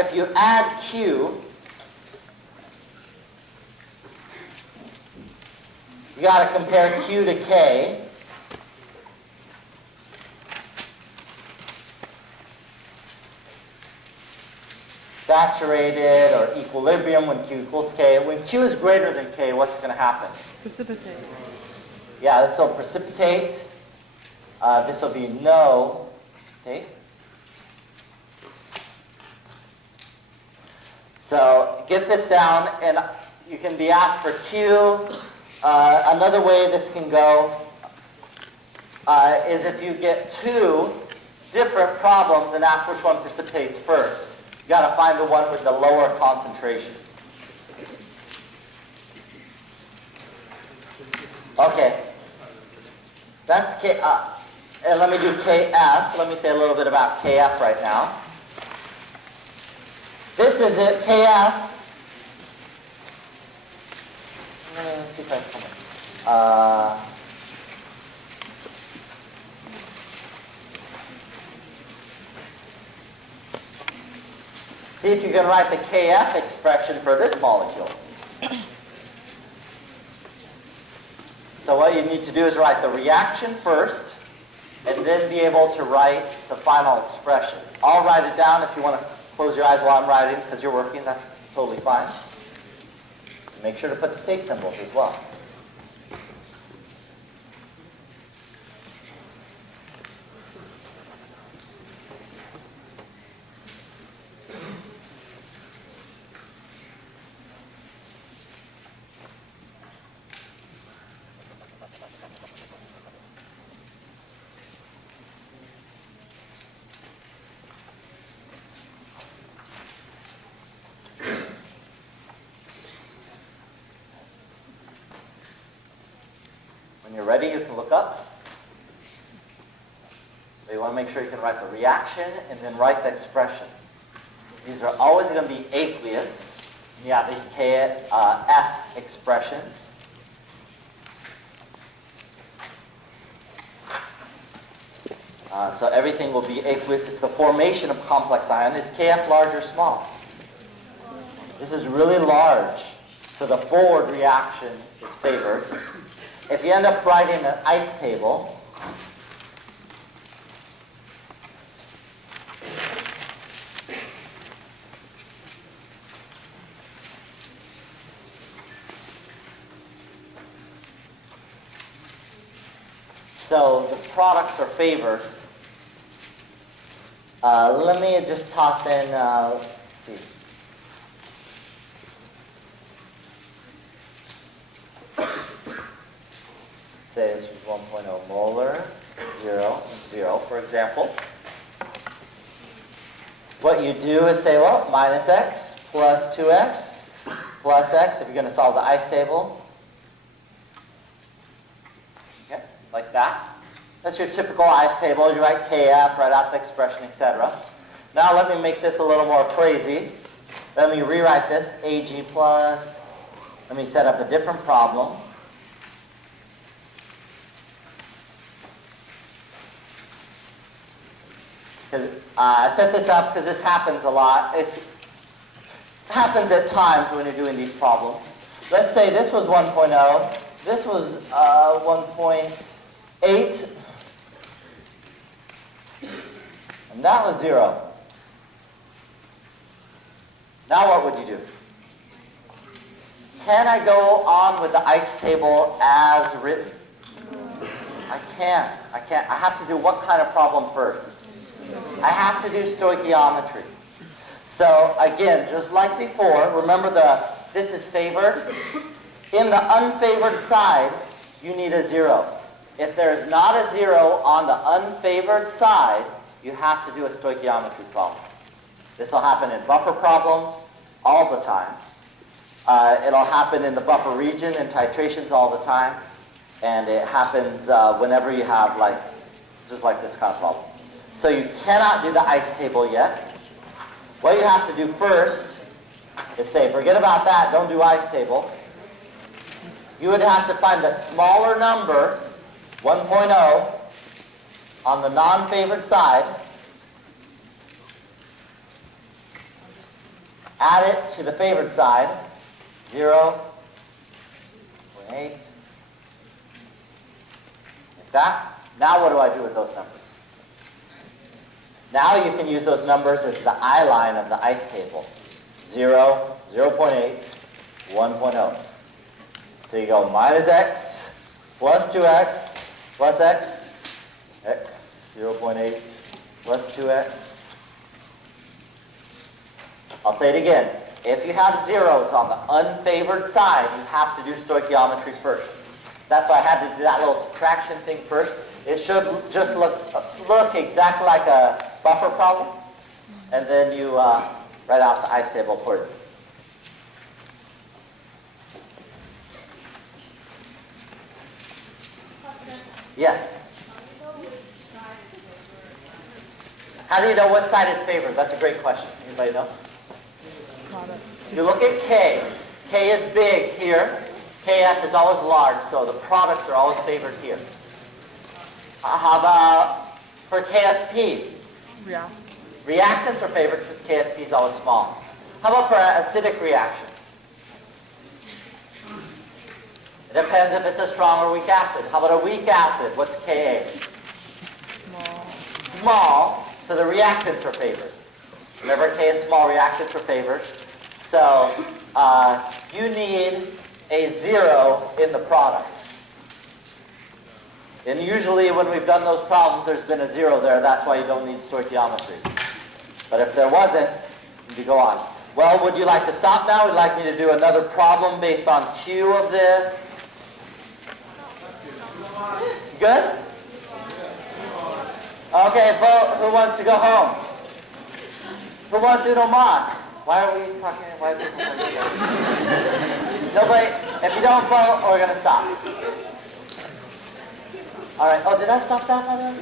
if you add Q, you got to compare Q to K. Saturated or equilibrium when Q equals K. When Q is greater than K, what's going to happen? Precipitate. Yeah, this will precipitate. This will be no precipitate. So get this down, and you can be asked for Q. Another way this can go is if you get two different problems and ask which one precipitates first. You got to find the one with the lower concentration. Okay. That's K. And let me do KF. Let me say a little bit about KF right now. This is it, KF. Let me see if I can come in. See if you can write the KF expression for this molecule. So what you need to do is write the reaction first, and then be able to write the final expression. I'll write it down if you want to close your eyes while I'm writing, because you're working, that's totally fine. Make sure to put the state symbols as well. When you're ready, you can look up. So you want to make sure you can write the reaction and then write the expression. These are always going to be aqueous. You have these F expressions. So everything will be aqueous. It's the formation of complex ion. Is KF large or small? This is really large. So the forward reaction is favored. If you end up writing an ice table, so the products are favored. Let me just toss in, let's see. Say this was 1.0 molar, 0, and 0, for example. What you do is say, well, minus x plus 2x plus x, if you're going to solve the ice table. Okay, like that. That's your typical ice table. You write KF, write out the expression, etc. Now let me make this a little more crazy. Let me rewrite this, Ag plus. Let me set up a different problem. I set this up because this happens a lot. It happens at times when you're doing these problems. Let's say this was 1.0, this was 1.8, and that was 0. Now what would you do? Can I go on with the ice table as written? I can't. I have to do what kind of problem first? I have to do stoichiometry. So again, just like before, remember this is favored. In the unfavored side, you need a 0. If there's not a 0 on the unfavored side, you have to do a stoichiometry problem. This will happen in buffer problems all the time. It'll happen in the buffer region in titrations all the time. And it happens whenever you have just like this kind of problem. So you cannot do the ice table yet. What you have to do first is say, forget about that, don't do ice table. You would have to find a smaller number, 1.0, on the non-favored side. Add it to the favored side, 0.8, like that. Now what do I do with those numbers? Now you can use those numbers as the I line of the ICE table. 0, 0.8, 1.0. So you go minus x, plus 2x, plus x, x, 0.8, plus 2x. I'll say it again. If you have zeros on the unfavored side, you have to do stoichiometry first. That's why I had to do that little subtraction thing first. It should just look exactly like a buffer problem. And then you write out the ICE table accordingly. Yes? How do you know what side is favored? That's a great question. Anybody know? You look at K. K is big here. KF is always large, so the products are always favored here. How about for KSP? Yeah. Reactants are favored because KSP is always small. How about for an acidic reaction? It depends if it's a strong or weak acid. How about a weak acid? What's Ka? Small. Small, so the reactants are favored. Remember, K is small, reactants are favored. So you need a 0 in the products. And usually when we've done those problems, there's been a 0 there. That's why you don't need stoichiometry. But if there wasn't, you go on. Well, would you like to stop now? Would you like me to do another problem based on Q of this? Good? Okay, vote. Who wants to go home? Who wants to do mas? Why are we talking? Why are people talking? Nobody. If you don't vote, we're going to stop. All right. Oh, did I stop that, by the way?